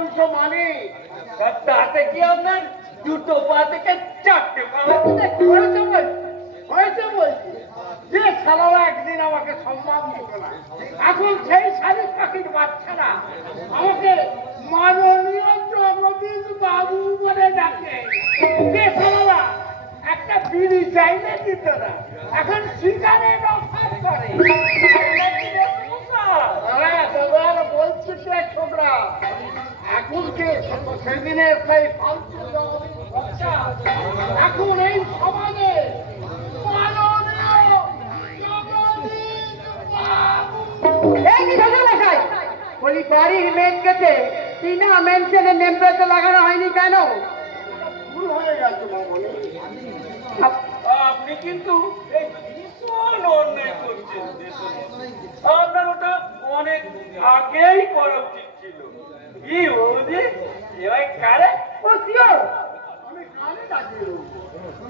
অংশ মানে। তাতে কি আপনার? দুটো পা থেকে চারটে পা। হয়েছে বলছি যে একদিন আমাকে সম্মান দিত না, এখন সেই শালিক পাখির বাচ্চারা আমাকে মাননীয় জগদীশ বাবু বলে ডাকে। যে একটা বিড়ি চাইলে দিত না, এখন সিগারেট অফার করে হ্যাঁ, তোমার বলছি তো ছোকরা এখন কে সেদিনের সেই ফালতু জগদীশ বাচ্চা এখন এই সমাজে মাননীয় জগদীশ বাবু। এই কি শ্বশুর মশাই বলি বাড়ির মেন গেটে তিনা মেনশনের নেম প্লেটটা লাগানো হয়নি কেন? ভুল হয়ে গেছে মামনি। আপনি কিন্তু ভীষণ করছেন আপনার ওটা অনেক আগেই করা উচিত ছিল। কি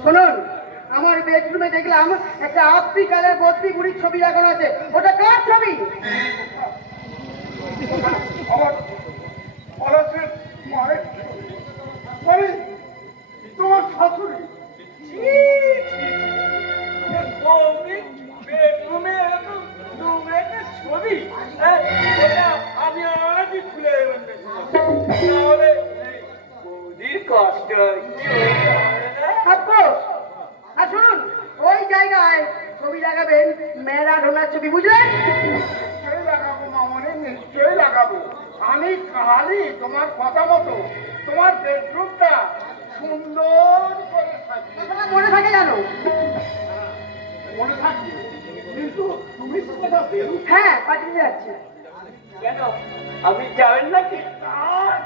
শুনুন আমার বেডরুমে দেখলাম একটা আফ্রিকালের বদ্রি গুড়ির ছবি লাগানো আছে। ওটা কার ছবি? আর শুনুন ওই জায়গায় ছবি লাগাবেন ম্যারাডোনার ছবি বুঝলেন? লাগাবো মামনি নিশ্চয়ই লাগাবো। আমি খালি তোমার কথা মতো তোমার বেডরুমটা সুন্দর করে মনে থাকে জানো? মনে থাকবে কিন্তু তুমি তো কোথাও হ্যাঁ পাঠিয়ে যাচ্ছে। কেন? আমি যাবেন নাকি? আর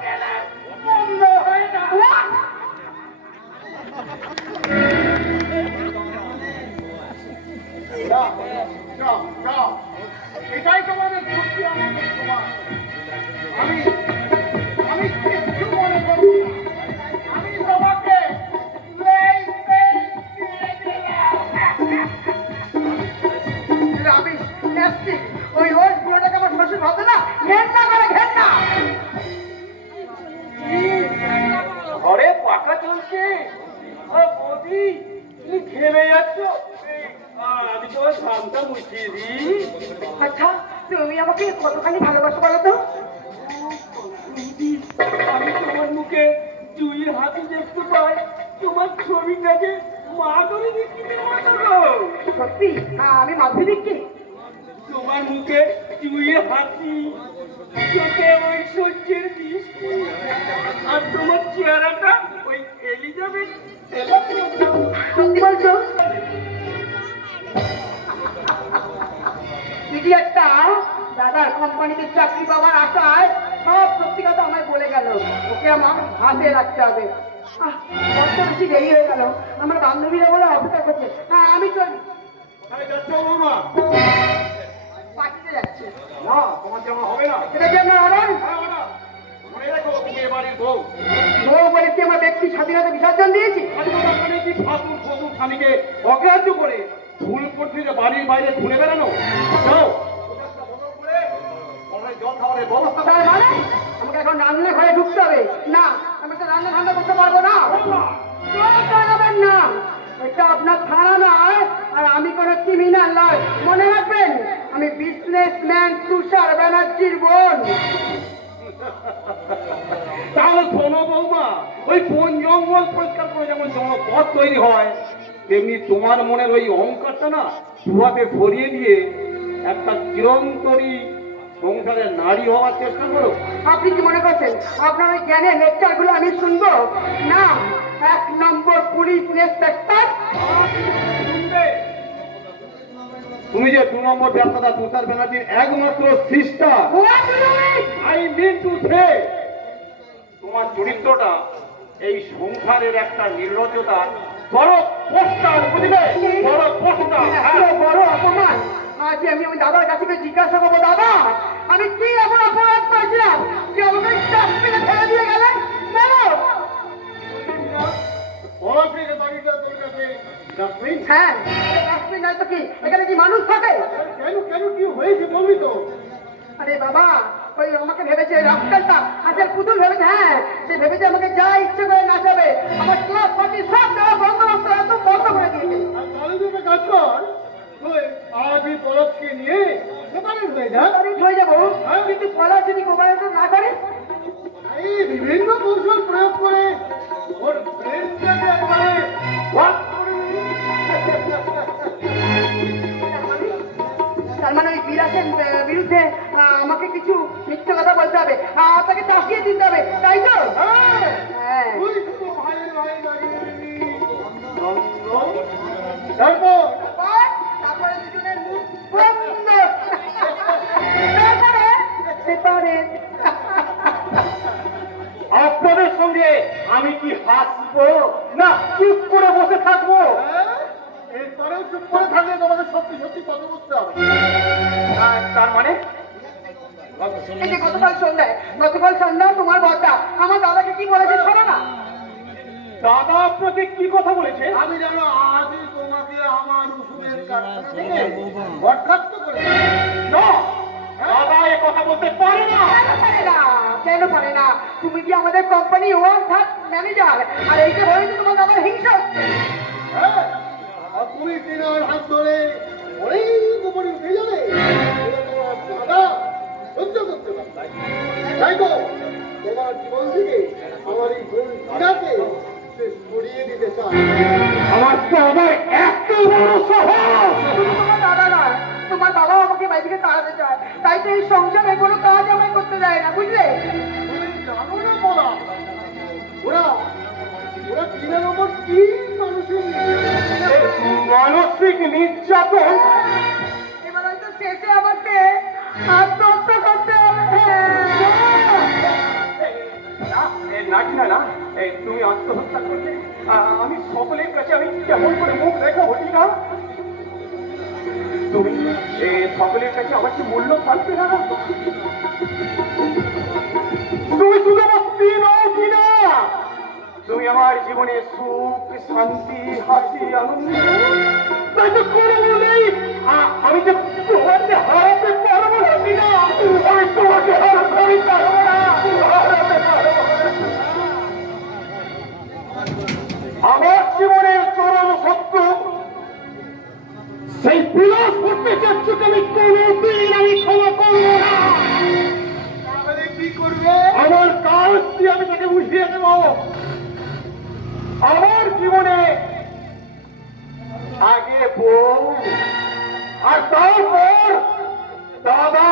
আর বৌদি তুমি ঘেমে যাচ্ছ? আমি তোমার ঘামটা মুছিয়ে দিই। আচ্ছা তুমি আমাকে কতখানি ভালোবাসো বলো তো? আমি তোমার মুখে জুইয়ের হাতে দেখতে পাই। তোমার ছবিটাকে মা করে দেখতে সত্যি? হ্যাঁ আমি মাধুরী দিচ্ছি তোমার মুখে জুইয়ের হাসি চোখে ওই সূর্যের দৃষ্টি আর তোমার চেহারাটা এলিজাবেথ সত্যি বলছো ইডিয়েটটা দাদার কোম্পানিতে চাকরি পাওয়ার আশায় সব সত্যি কথা আমায় বলে গেল। ওকে আমার হাতে রাখতে হবে। বড্ড বেশি দেরি হয়ে গেল। আমার বান্ধবীরা বলে অপেক্ষা করছে। হ্যাঁ আমি চলি। পাঠিয়ে যাচ্ছে না তোমার জামা হবে না। এটা কি আপনার ওটা। মনে রেখো তুমি বউ। কি স্বাধীনতা বিসর্জন দিয়েছি। স্বামীকে অগ্রাহ্য করে ভুল করছে যে বাড়ির বাইরে ঘুরে বেড়ানো। যাও জল খাবারের ব্যবস্থা মানে? আমাকে এখন রান্না ঘরে ঢুকতে হবে। না আমি তো রান্না ঠান্ডা করতে পারব না। কেউ না। এটা আপনার থানা নয় আর আমি কোনো ক্রিমিনাল নয়। মনে রাখবেন আমি বিজনেসম্যান তুষার ব্যানার্জির বোন। তাহলে শোনো বৌমা ওই বন জঙ্গল পরিষ্কার করে যেমন যেমন পথ তৈরি হয় তেমনি তোমার মনের ওই অহংকারটা না ধুয়াতে সরিয়ে দিয়ে একটা চিরন্তরী সংসারের নারী হওয়ার চেষ্টা করো। আপনি কি মনে করছেন? আপনার ওই জ্ঞানের লেকচারগুলো আমি শুনব? না এক নম্বর পুলিশ ইন্সপেক্টর। তুমি যে দু নম্বর ব্যবসাদা তুষার ব্যানার্জির একমাত্র sister. I mean to say তোমার চরিত্রটা এই সংসারের একটা নির্লজ্জতা। বড় পোস্টার বুঝলে বড় পোস্টার বড় অপমান। আজ আমি আমি দাদার কাছে জিজ্ঞাসা করব দাদা আমি কি এমন অপরাধ করেছিলাম যে আমাকে ফেলে দিয়ে গেলেন? হ্যাঁ তো কি? এখানে কি মানুষ থাকে? কেন কেন কি হয়েছে বলবি তো? আরে বাবা ওই আমাকে ভেবেছে রাস্তাটা আজের পুতুল ভেবেছে হ্যাঁ সে ভেবেছে আমাকে যা ইচ্ছে হবে। আহ, তাকে চাষিয়ে দিতে হবে তাই তো? হ্যাঁ, হ্যাঁ। তারপর? দুজনের মুখ বন্ধ। তারপরে? আপনাদের সঙ্গে আমি কি হাসবো? না চুপ করে বসে থাকব? হ্যাঁ, এরপরেও চুপ করে থাকলে তোমাদের সত্যি সত্যি কথা বলতে হবে। আর তার মানে? এই যে গতকাল সন্ধ্যায় গতকাল সন্ধ্যায় তোমার বর্দা আমার দাদাকে কি বলেছে শোনো না? দাদা আপনাকে কি কথা বলেছে? আমি তোমাকে আমার ওষুধের কারখানা থেকে বরখাস্ত করে না দাদা এ কথা বলতে পারে না। কেন পারে না? কেন পারে না? তুমি কি আমাদের কোম্পানি ওয়ান থার্ড ম্যানেজার আর এইটা হয়েছে তোমার দাদার হিংসা হচ্ছে। হ্যাঁ, তুমি তিনার হাত ধরে অনেক তোমার জীবন থেকে আমার এই বোন তিনাকে সে দিতে চায় আমার তো আমার এত বড় সাহস! তোমার দাদা নয় তোমার বাবাও আমাকে বাড়ি থেকে তাড়াতে চায়। তাই তো এই সংসারে কোনো কাজ আমায় করতে দেয় না বুঝলে? তুমি জানো না বলা ওরা ওরা তিনের ওপর কি মানুষের মানসিক নির্যাতন তুমি আত্মহত্যা করলে আমি সকলের কাছে আমি কেমন করে মুখ দেখা হটি না তুমি সকলের কাছে আমার কি মূল্য থাকবে না? তুমি শুধু আমার স্ত্রী নও তুমি আমার জীবনে সুখ, শান্তি, হাসি, আনন্দ আমি যে তোমাকে হারাতে পারব না আমি তোমাকে হারাতে পারব আমার জীবনের চরম সত্য সেই বিলাস করতে চাচ্ছকে আমি কোনোদিন আমি ক্ষমা করব না। কি করবে? আমার কাজ দিয়ে আমি তাকে বুঝিয়ে দেব। আমার জীবনে আগে বউ আর তারপর দাদা